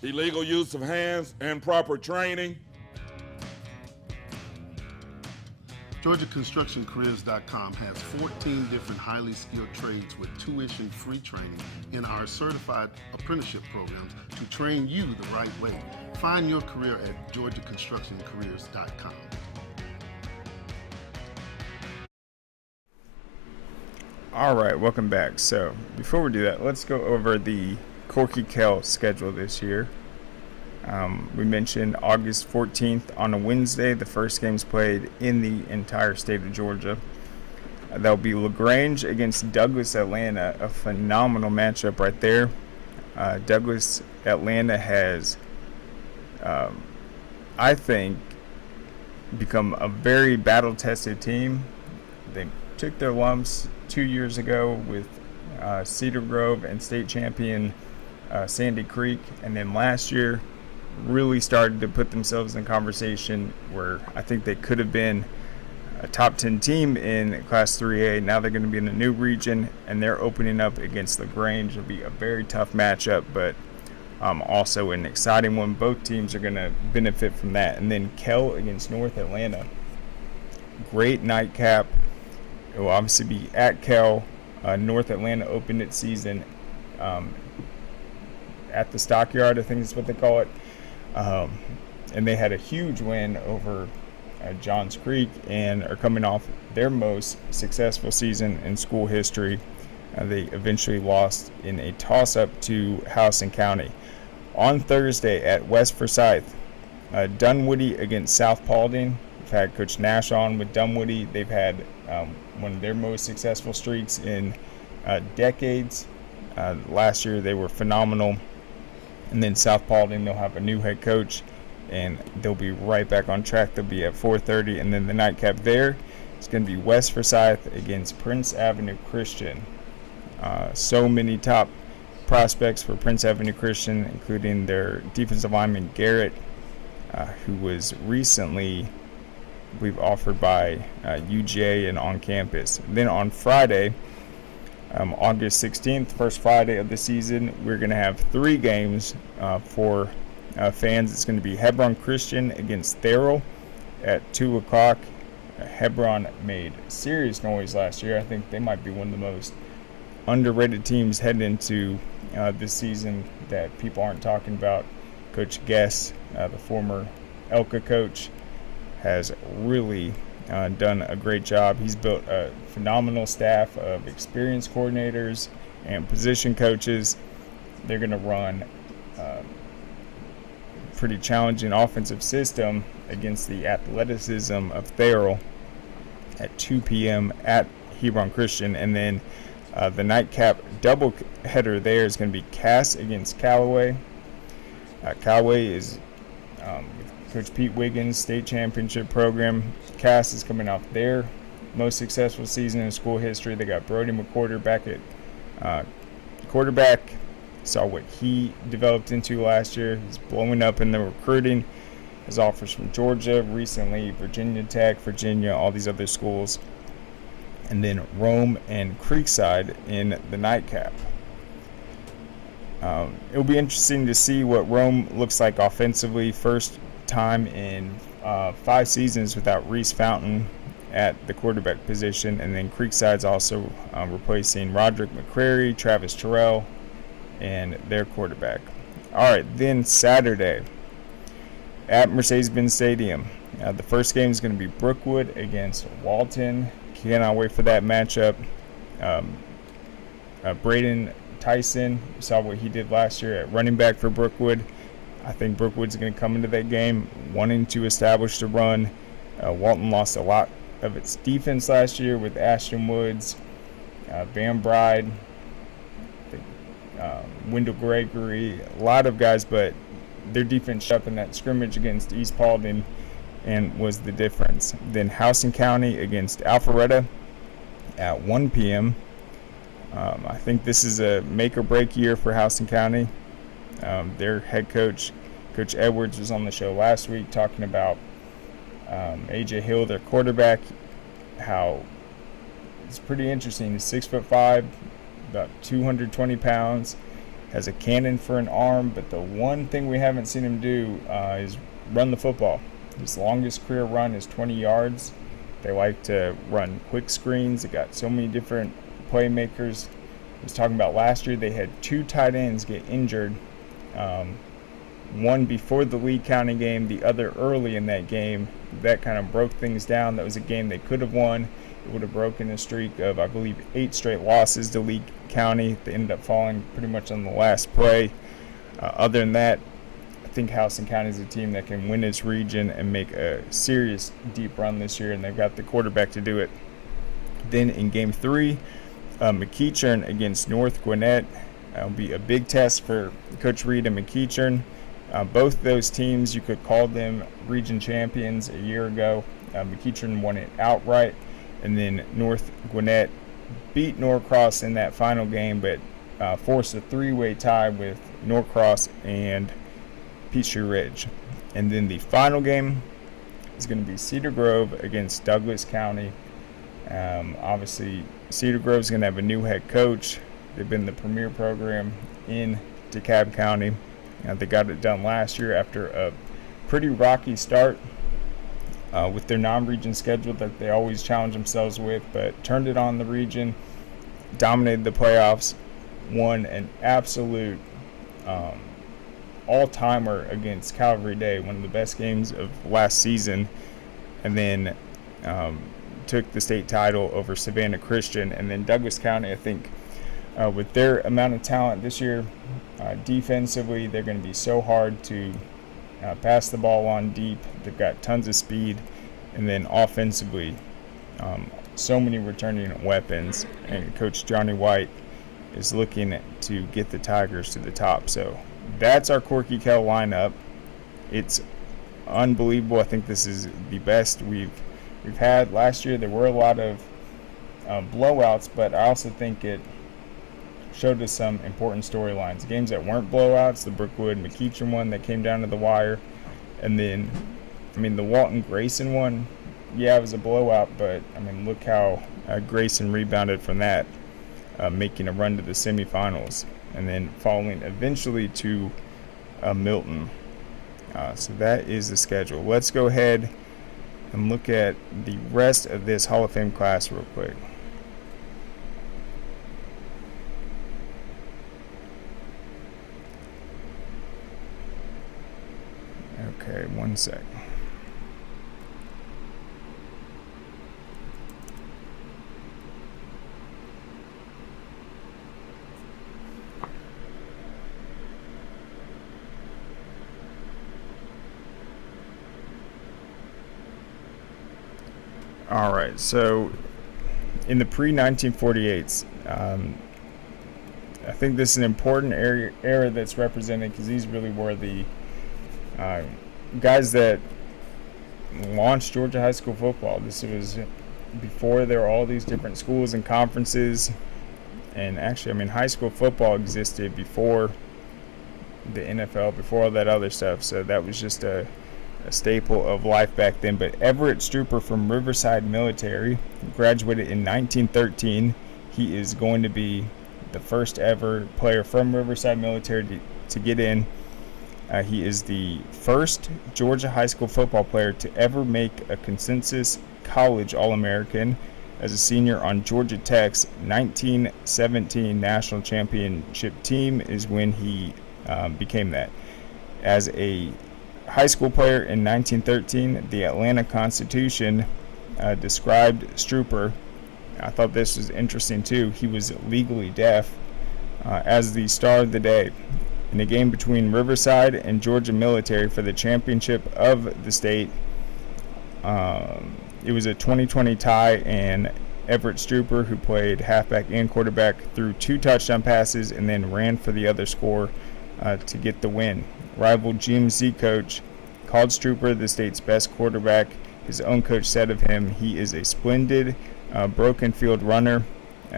Illegal use of hands, improper training. GeorgiaConstructionCareers.com has 14 different highly skilled trades with tuition-free training in our certified apprenticeship programs to train you the right way. Find your career at GeorgiaConstructionCareers.com. All right, welcome back. So before we do that, let's go over the Corky Kell schedule this year. We mentioned August 14th on a Wednesday, the first game's played in the entire state of Georgia. That'll be LaGrange against Douglas Atlanta, a phenomenal matchup right there. Douglas Atlanta has, I think, become a very battle-tested team. They took their lumps 2 years ago with Cedar Grove and state champion Sandy Creek, and then last year really started to put themselves in conversation where I think they could have been a top 10 team in Class 3A. Now they're going to be in a new region, and they're opening up against LaGrange. It'll be a very tough matchup, but also an exciting one. Both teams are going to benefit from that. And then Kell against North Atlanta. Great nightcap. It will obviously be at Kell. North Atlanta opened its season at the Stockyard, I think is what they call it. And they had a huge win over Johns Creek and are coming off their most successful season in school history. They eventually lost in a toss-up to Houston County. On Thursday at West Forsyth, Dunwoody against South Paulding. We've had Coach Nash on with Dunwoody. They've had one of their most successful streaks in decades. Last year they were phenomenal. And then South Paulding, they'll have a new head coach, and they'll be right back on track. They'll be at 4:30, and then the nightcap there is going to be West Forsyth against Prince Avenue Christian. So many top prospects for Prince Avenue Christian, including their defensive lineman Garrett, who was recently, I believe, offered by UGA and on campus. And then on Friday, August 16th, first Friday of the season, we're going to have 3 games for fans. It's going to be Hebron Christian against Therrell at 2 o'clock. Hebron made serious noise last year. I think they might be one of the most underrated teams heading into this season that people aren't talking about. Coach Guess, the former Elka coach, has really done a great job. He's built a phenomenal staff of experienced coordinators and position coaches. They're going to run pretty challenging offensive system against the athleticism of Therrell at 2 p.m. at Hebron Christian. And then the nightcap double header there is going to be Cass against Callaway. Callaway is with Coach Pete Wiggins' state championship program. Cass is coming off their most successful season in school history. They got Brody McQuarter back at quarterback. Saw what he developed into last year. He's blowing up in the recruiting. Has offers from Georgia, recently Virginia Tech, Virginia, all these other schools. And then Rome and Creekside in the nightcap. It'll be interesting to see what Rome looks like offensively. First time in 5 seasons without Reese Fountain at the quarterback position. And then Creekside's also replacing Roderick McCrary, Travis Terrell, and their quarterback. All right, then Saturday at Mercedes-Benz Stadium. The first game is going to be Brookwood against Walton. Cannot wait for that matchup. Braden Tyson, you saw what he did last year at running back for Brookwood. I think Brookwood's going to come into that game wanting to establish the run. Walton lost a lot of its defense last year with Ashton Woods, Van Bride, Wendell Gregory, a lot of guys, but their defense shut up in that scrimmage against East Paulding and was the difference. Then Houston County against Alpharetta at 1 p.m. I think this is a make or break year for Houston County. Their head coach, Coach Edwards, was on the show last week talking about AJ Hill, their quarterback, how it's pretty interesting. He's 6'5", about 220 pounds, has a cannon for an arm, but the one thing we haven't seen him do is run the football. His longest career run is 20 yards. They like to run quick screens. They got so many different playmakers. I was talking about last year they had 2 tight ends get injured. One before the Lee County game, the other early in that game. That kind of broke things down. That was a game they could have won. It would have broken a streak of, I believe, 8 straight losses to Lee County. They ended up falling pretty much on the last play. Other than that, I think Houston County is a team that can win its region and make a serious deep run this year, and they've got the quarterback to do it. Then in Game 3, McEachern against North Gwinnett. Will be a big test for Coach Reed and McEachern. Both those teams, you could call them region champions a year ago. McEachern won it outright, and then North Gwinnett beat Norcross in that final game, but forced a 3-way tie with Norcross and Peachtree Ridge. And then the final game is going to be Cedar Grove against Douglas County. Obviously, Cedar Grove is going to have a new head coach. They've been the premier program in DeKalb County. They got it done last year after a pretty rocky start with their non-region schedule that they always challenge themselves with, but turned it on the region, dominated the playoffs, won an absolute all-timer against Calvary Day, one of the best games of last season, and then took the state title over Savannah Christian. And then Douglas County, I think, with their amount of talent this year, defensively, they're going to be so hard to pass the ball on deep. They've got tons of speed. And then offensively, so many returning weapons. And Coach Johnny White is looking to get the Tigers to the top. So that's our Corky Kell lineup. It's unbelievable. I think this is the best we've had. Last year there were a lot of blowouts, but I also think it showed us some important storylines. Games that weren't blowouts, the Brookwood McEachern one that came down to the wire, and then, I mean, the Walton Grayson one, yeah, it was a blowout, but I mean, look how Grayson rebounded from that, making a run to the semifinals, and then falling eventually to Milton. So that is the schedule. Let's go ahead and look at the rest of this Hall of Fame class real quick. Okay, one sec. All right, so in the pre-1948s, I think this is an important era that's represented because these really were the guys that launched Georgia high school football. This was before there were all these different schools and conferences. And actually, I mean, high school football existed before the NFL, before all that other stuff. So that was just a staple of life back then. But Everett Strooper from Riverside Military graduated in 1913. He is going to be the first ever player from Riverside Military to get in. He is the first Georgia high school football player to ever make a consensus college All-American. As a senior on Georgia Tech's 1917 national championship team is when he became that. As a high school player in 1913, the Atlanta Constitution described Strooper, I thought this was interesting too, he was legally deaf, as the star of the day. In a game between Riverside and Georgia Military for the championship of the state, it was a 20-20 tie, and Everett Strooper, who played halfback and quarterback, threw 2 touchdown passes and then ran for the other score to get the win. Rival GMC coach called Strooper the state's best quarterback. His own coach said of him, he is a splendid broken field runner.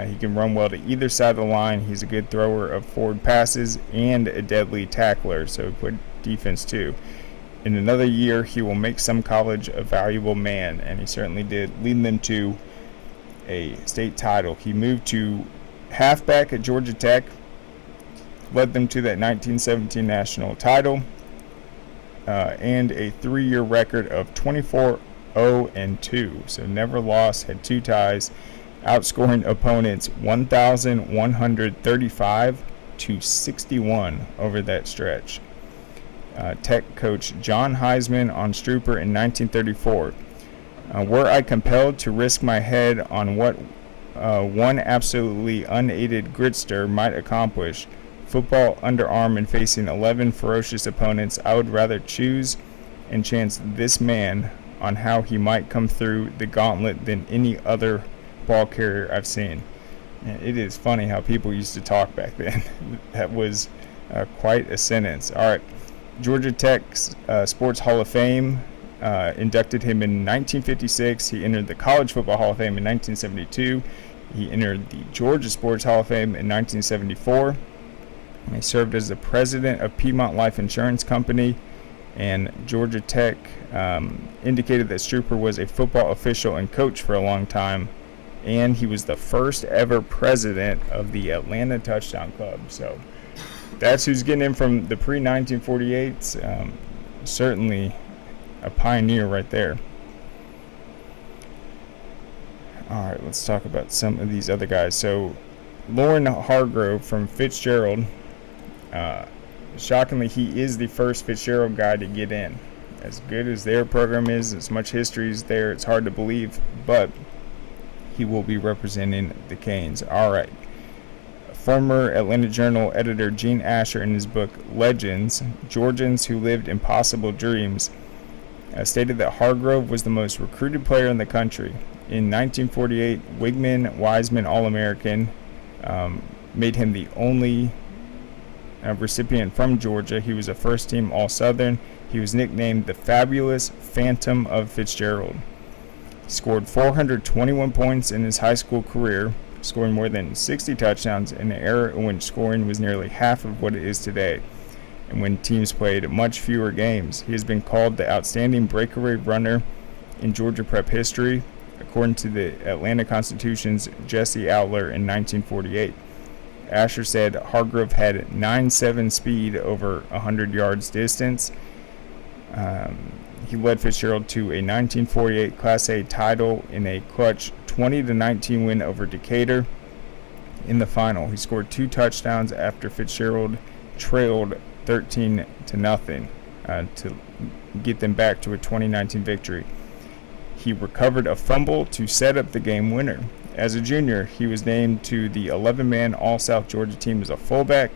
He can run well to either side of the line. He's a good thrower of forward passes and a deadly tackler, so he played defense too. In another year, he will make some college a valuable man, and he certainly did, leading them to a state title. He moved to halfback at Georgia Tech, led them to that 1917 national title, and a 3-year record of 24-0-2. So never lost, had 2 ties, outscoring opponents 1,135 to 61 over that stretch. Tech coach John Heisman on Strooper in 1934. Were I compelled to risk my head on what one absolutely unaided gritster might accomplish, football underarm and facing 11 ferocious opponents, I would rather choose and chance this man on how he might come through the gauntlet than any other ball carrier I've seen. And it is funny how people used to talk back then. That was quite a sentence. All right. Georgia Tech's Sports Hall of Fame inducted him in 1956. He entered the College Football Hall of Fame in 1972. He entered the Georgia Sports Hall of Fame in 1974. He served as the president of Piedmont Life Insurance Company. And Georgia Tech indicated that Strooper was a football official and coach for a long time. And he was the first ever president of the Atlanta Touchdown Club. So that's who's getting in from the pre-1948s. Certainly a pioneer right there. All right, let's talk about some of these other guys. So Lauren Hargrove from Fitzgerald. Shockingly, he is the first Fitzgerald guy to get in. As good as their program is, as much history is there, it's hard to believe, but he will be representing the Canes. All right. Former Atlanta Journal editor Gene Asher, in his book Legends, Georgians Who Lived Impossible Dreams, stated that Hargrove was the most recruited player in the country. In 1948, Wigman Wiseman All-American made him the only recipient from Georgia. He was a first-team All-Southern. He was nicknamed the Fabulous Phantom of Fitzgerald. He scored 421 points in his high school career, scoring more than 60 touchdowns in an era in which scoring was nearly half of what it is today, and when teams played much fewer games. He has been called the outstanding breakaway runner in Georgia prep history, according to the Atlanta Constitution's Jesse Outler in 1948. Asher said Hargrove had 9.7 speed over 100 yards distance. He led Fitzgerald to a 1948 Class A title in a clutch 20-19 win over Decatur. In the final, he scored 2 touchdowns after Fitzgerald trailed 13-0 to get them back to a 2019 victory. He recovered a fumble to set up the game winner. As a junior, he was named to the 11-man All-South Georgia team as a fullback.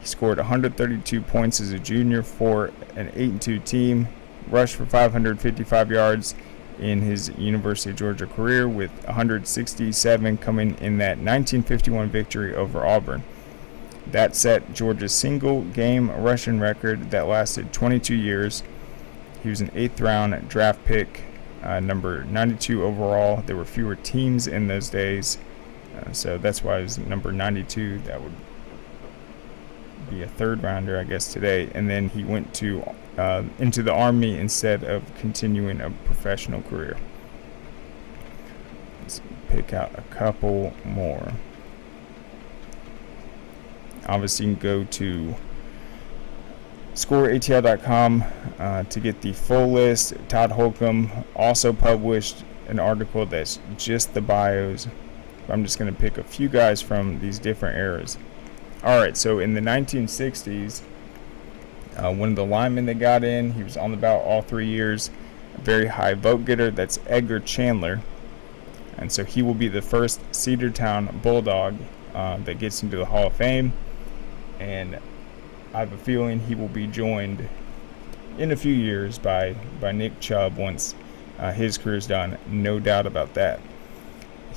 He scored 132 points as a junior for an 8-2 team, rushed for 555 yards in his University of Georgia career, with 167 coming in that 1951 victory over Auburn. That set Georgia's single-game rushing record that lasted 22 years. He was an 8th-round draft pick, number 92 overall. There were fewer teams in those days, so that's why it was number 92. That would be a 3rd rounder, I guess, today. And then he went to into the Army instead of continuing a professional career. Let's pick out a couple more. Obviously, you can go to scoreatl.com to get the full list. Todd Holcomb also published an article that's just the bios. I'm just going to pick a few guys from these different eras. All right, so in the 1960s, one of the linemen that got in, he was on the ballot all 3 years, a very high vote getter, that's Edgar Chandler. And so he will be the first Cedartown Bulldog that gets into the Hall of Fame. And I have a feeling he will be joined in a few years by Nick Chubb once his career is done. No doubt about that.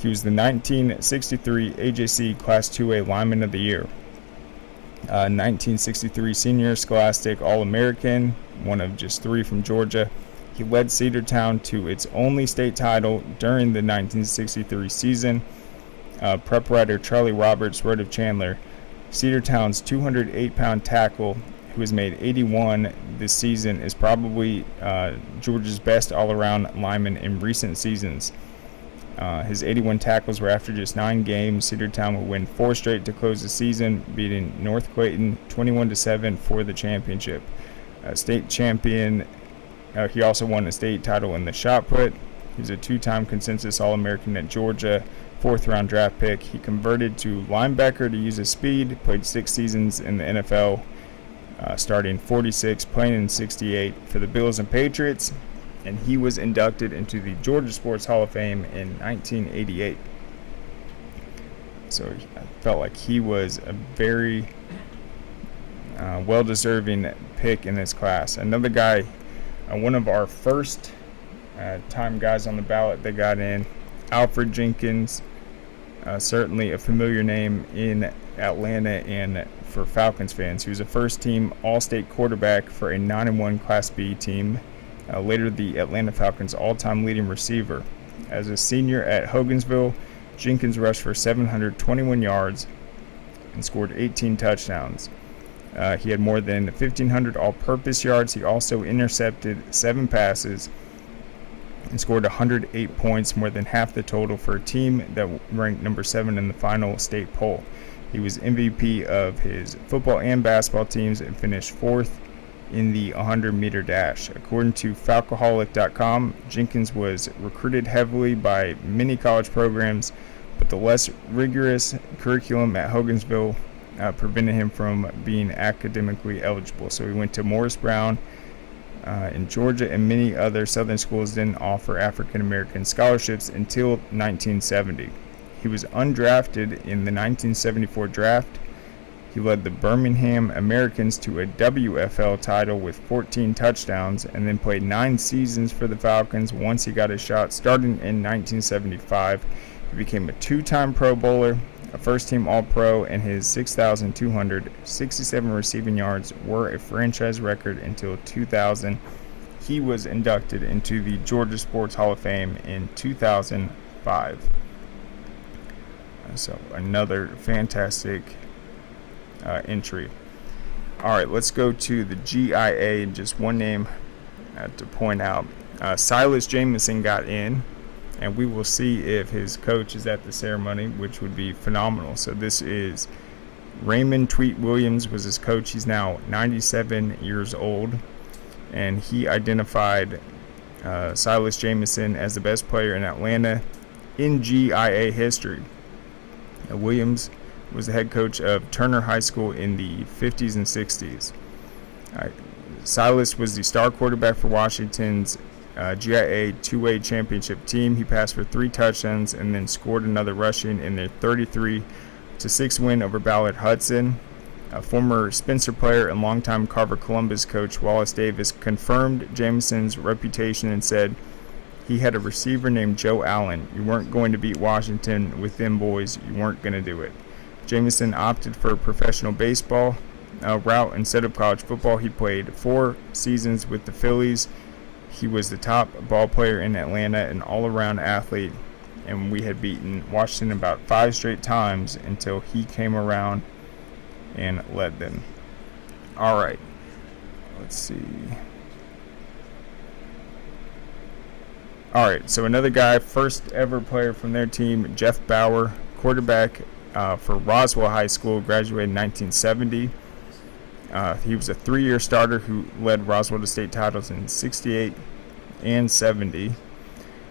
He was the 1963 AJC Class 2A Lineman of the Year. 1963 Senior Scholastic All-American, one of just 3 from Georgia. He led Cedartown to its only state title during the 1963 season. Prep writer Charlie Roberts wrote of Chandler, Cedartown's 208-pound tackle, who has made 81 this season, is probably Georgia's best all-around lineman in recent seasons. His 81 tackles were after just 9 games. Cedartown would win 4 straight to close the season, beating North Clayton 21-7 for the championship. State champion, he also won a state title in the shot put. He's a 2-time consensus All-American at Georgia, 4th-round draft pick. He converted to linebacker to use his speed, played 6 seasons in the NFL, starting 46, playing in 68 for the Bills and Patriots, and he was inducted into the Georgia Sports Hall of Fame in 1988. So I felt like he was a very well-deserving pick in this class. Another guy, one of our first time guys on the ballot that got in, Alfred Jenkins, certainly a familiar name in Atlanta and for Falcons fans. He was a first-team All-State quarterback for a 9-1 Class B team, later the Atlanta Falcons' all-time leading receiver. As a senior at Hogansville, Jenkins rushed for 721 yards and scored 18 touchdowns. He had more than 1,500 all-purpose yards. He also intercepted 7 passes and scored 108 points, more than half the total for a team that ranked number 7 in the final state poll. He was MVP of his football and basketball teams and finished 4th in the 100-meter dash. According to Falcoholic.com, Jenkins was recruited heavily by many college programs, but the less rigorous curriculum at Hogansville prevented him from being academically eligible. So he went to Morris Brown in Georgia, and many other southern schools didn't offer African-American scholarships until 1970. He was undrafted in the 1974 draft. He led the Birmingham Americans to a WFL title with 14 touchdowns and then played 9 seasons for the Falcons once he got his shot. Starting in 1975, he became a 2-time Pro Bowler, a first-team All-Pro, and his 6,267 receiving yards were a franchise record until 2000. He was inducted into the Georgia Sports Hall of Fame in 2005. So another fantastic entry. All right, let's go to the GIA. Just one name to point out. Silas Jamison got in, and we will see if his coach is at the ceremony, which would be phenomenal. So this is Raymond Tweet Williams was his coach. He's now 97 years old, and he identified Silas Jamison as the best player in Atlanta in GIA history. Williams was the head coach of Turner High School in the 50s and 60s. Silas was the star quarterback for Washington's GIA two-way championship team. He passed for 3 touchdowns and then scored another rushing in their 33-6 win over Ballard Hudson. Former Spencer player and longtime Carver Columbus coach Wallace Davis confirmed Jameson's reputation and said he had a receiver named Joe Allen. You weren't going to beat Washington with them boys. You weren't going to do it. Jameson opted for a professional baseball route instead of college football. He played 4 seasons with the Phillies. He was the top ball player in Atlanta, an all-around athlete, and we had beaten Washington about 5 straight times until he came around and led them. All right, let's see. All right, so another guy, first ever player from their team, Jeff Bauer, quarterback for Roswell High School, graduated in 1970. He was a 3-year starter who led Roswell to state titles in 68 and 70.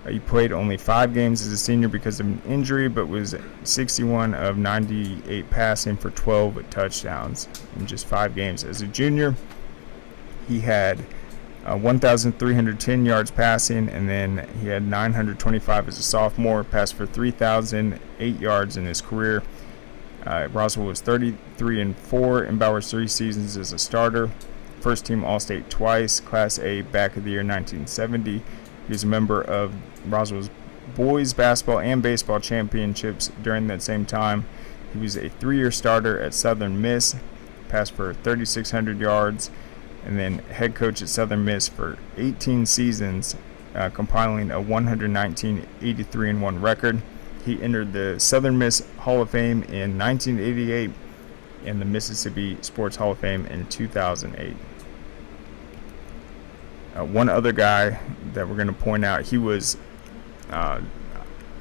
He played only 5 games as a senior because of an injury, but was 61 of 98 passing for 12 touchdowns in just 5 games. As a junior, he had 1,310 yards passing, and then he had 925 as a sophomore, passed for 3,008 yards in his career. Roswell was 33-4 in Bauer's 3 seasons as a starter. First team All-State twice, Class A back of the year 1970. He was a member of Roswell's boys basketball and baseball championships during that same time. He was a 3-year starter at Southern Miss, passed for 3,600 yards, and then head coach at Southern Miss for 18 seasons, compiling a 119 83-1 record. He entered the Southern Miss Hall of Fame in 1988 and the Mississippi Sports Hall of Fame in 2008. One other guy that we're going to point out, he was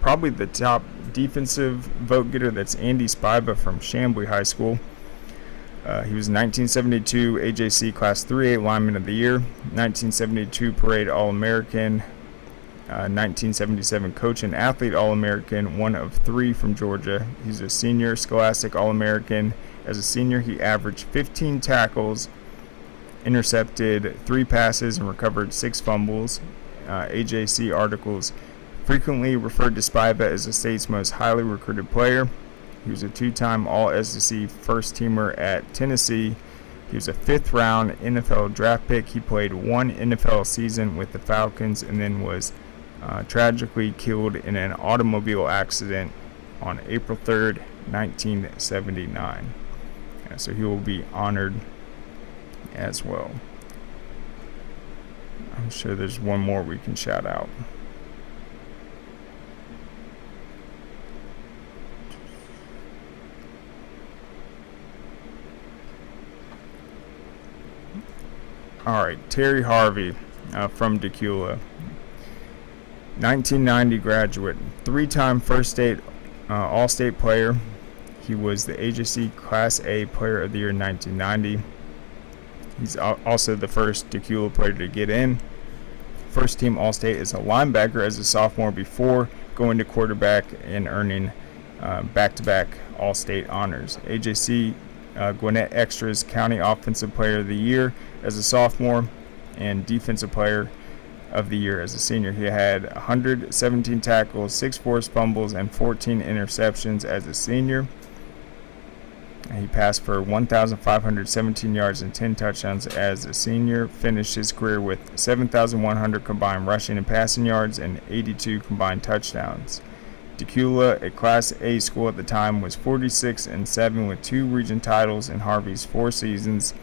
probably the top defensive vote getter. That's Andy Spiva from Chamblee High School. He was 1972 AJC Class 3A Lineman of the Year, 1972 Parade All-American, 1977 Coach and Athlete All-American, one of 3 from Georgia. He's a senior Scholastic All-American. As a senior, he averaged 15 tackles, intercepted 3 passes, and recovered 6 fumbles. AJC articles frequently referred to Spiva as the state's most highly recruited player. He was a 2-time All-SEC first-teamer at Tennessee. He was a 5th-round NFL draft pick. He played 1 NFL season with the Falcons and then was tragically killed in an automobile accident on April 3rd, 1979. So he will be honored as well. I'm sure there's one more we can shout out. All right, Terry Harvey from Decula, 1990 graduate, 3-time first state all-state player. He was the AJC Class A Player of the Year in 1990. He's also the first Decula player to get in. First team All-State as a linebacker as a sophomore before going to quarterback and earning back-to-back All-State honors. AJC Gwinnett Extras County Offensive Player of the Year as a sophomore and Defensive Player of the Year as a senior. He had 117 tackles, 6 forced fumbles, and 14 interceptions as a senior. He passed for 1,517 yards and 10 touchdowns as a senior. Finished his career with 7,100 combined rushing and passing yards and 82 combined touchdowns. Decula, a Class A school at the time, was 46-7 with 2 region titles in Harvey's 4 seasons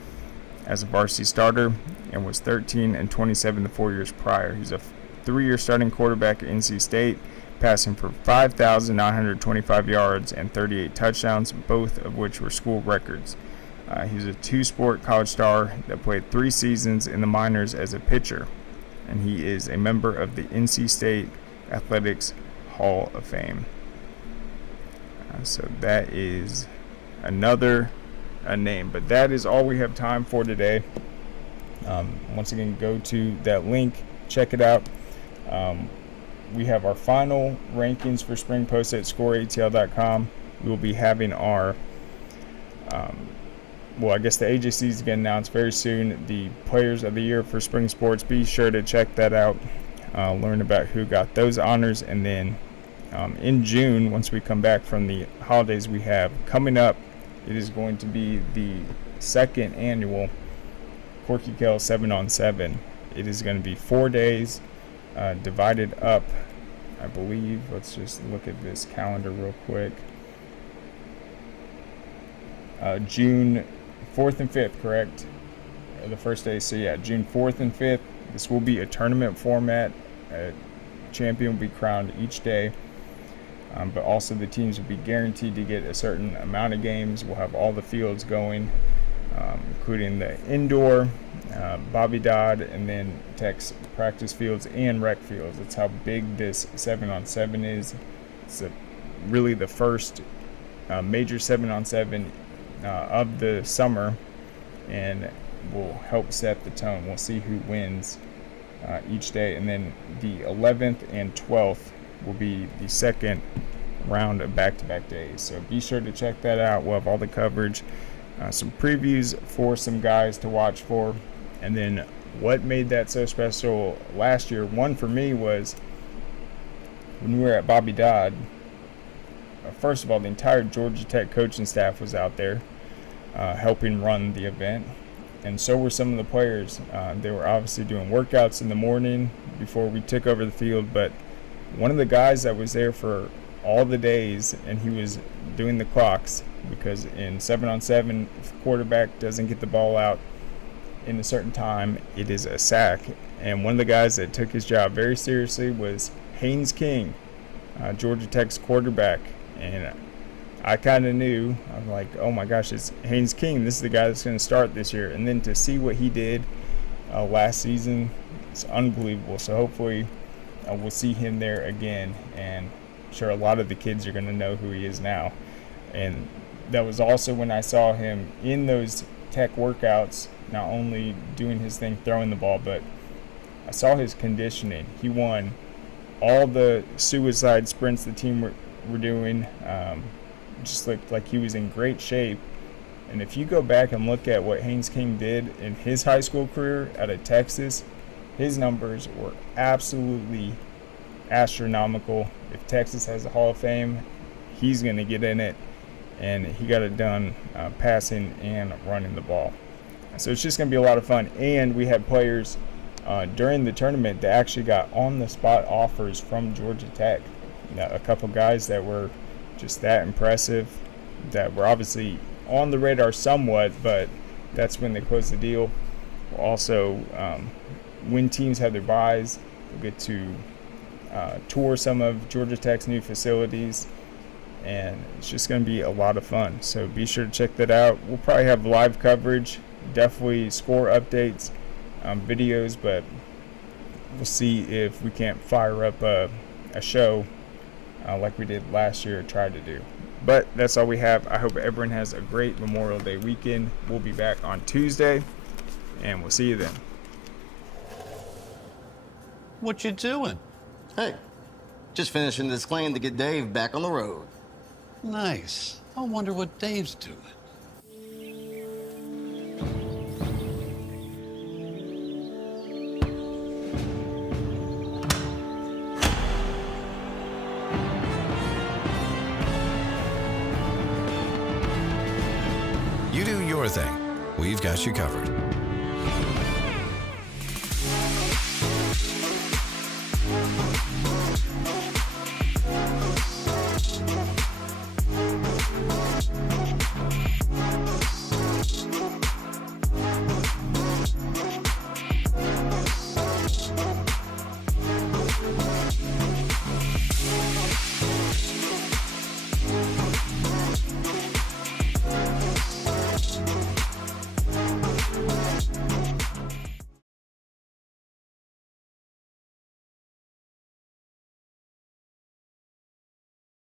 as a varsity starter, and was 13-27 the 4 years prior. He's a 3-year starting quarterback at NC State, passing for 5,925 yards and 38 touchdowns, both of which were school records. He's a 2-sport college star that played 3 seasons in the minors as a pitcher, and he is a member of the NC State Athletics Hall of Fame. So that is another name, but that is all we have time for today. Once again, go to that link, check it out. We have our final rankings for spring posted at scoreatl.com. We will be having our well, I guess the AJC is going to announce very soon the Players of the Year for spring sports. Be sure to check that out, learn about who got those honors. And then in June, once we come back from the holidays we have coming up, it is going to be the second annual Corky Kell 7-on-7. It is going to be 4 days, divided up, I believe. Let's just look at this calendar real quick. June 4th and 5th, correct? The first day. So yeah, June 4th and 5th. This will be a tournament format. A champion will be crowned each day. But also the teams will be guaranteed to get a certain amount of games. We'll have all the fields going, including the indoor, Bobby Dodd, and then Tech's practice fields and rec fields. That's how big this 7-on-7 is. It's really the first major 7-on-7 of the summer, and will help set the tone. We'll see who wins each day, and then the 11th and 12th will be the second round of back-to-back days. So be sure to check that out. We'll have all the coverage, some previews for some guys to watch for, and then what made that so special last year, one for me, was when we were at Bobby Dodd. First of all, the entire Georgia Tech coaching staff was out there helping run the event, and so were some of the players. They were obviously doing workouts in the morning before we took over the field, but one of the guys that was there for all the days, and he was doing the clocks, because in 7-on-7, if the quarterback doesn't get the ball out in a certain time, it is a sack. And one of the guys that took his job very seriously was Haynes King, Georgia Tech's quarterback. And I kind of knew, I'm like, oh my gosh, it's Haynes King. This is the guy that's going to start this year. And then to see what he did last season, it's unbelievable. So hopefully we'll see him there again. And I'm sure a lot of the kids are going to know who he is now. And that was also when I saw him in those Tech workouts, not only doing his thing throwing the ball, but I saw his conditioning. He won all the suicide sprints the team were doing. Just looked like he was in great shape. And if you go back and look at what Haynes King did in his high school career out of Texas, his numbers were absolutely astronomical. If Texas has a Hall of Fame, he's going to get in it. And he got it done passing and running the ball. So it's just going to be a lot of fun. And we had players during the tournament that actually got on-the-spot offers from Georgia Tech. A couple guys that were just that impressive, that were obviously on the radar somewhat, but that's when they closed the deal. Also, when teams have their buys, we'll get to tour some of Georgia Tech's new facilities, and it's just going to be a lot of fun. So be sure to check that out. We'll probably have live coverage, definitely score updates, videos, but we'll see if we can't fire up a show like we did last year, tried to do. But that's all we have. I hope everyone has a great Memorial Day weekend. We'll be back on Tuesday, and we'll see you then. What you doing? Hey, just finishing this claim to get Dave back on the road. Nice. I wonder what Dave's doing. You do your thing. We've got you covered.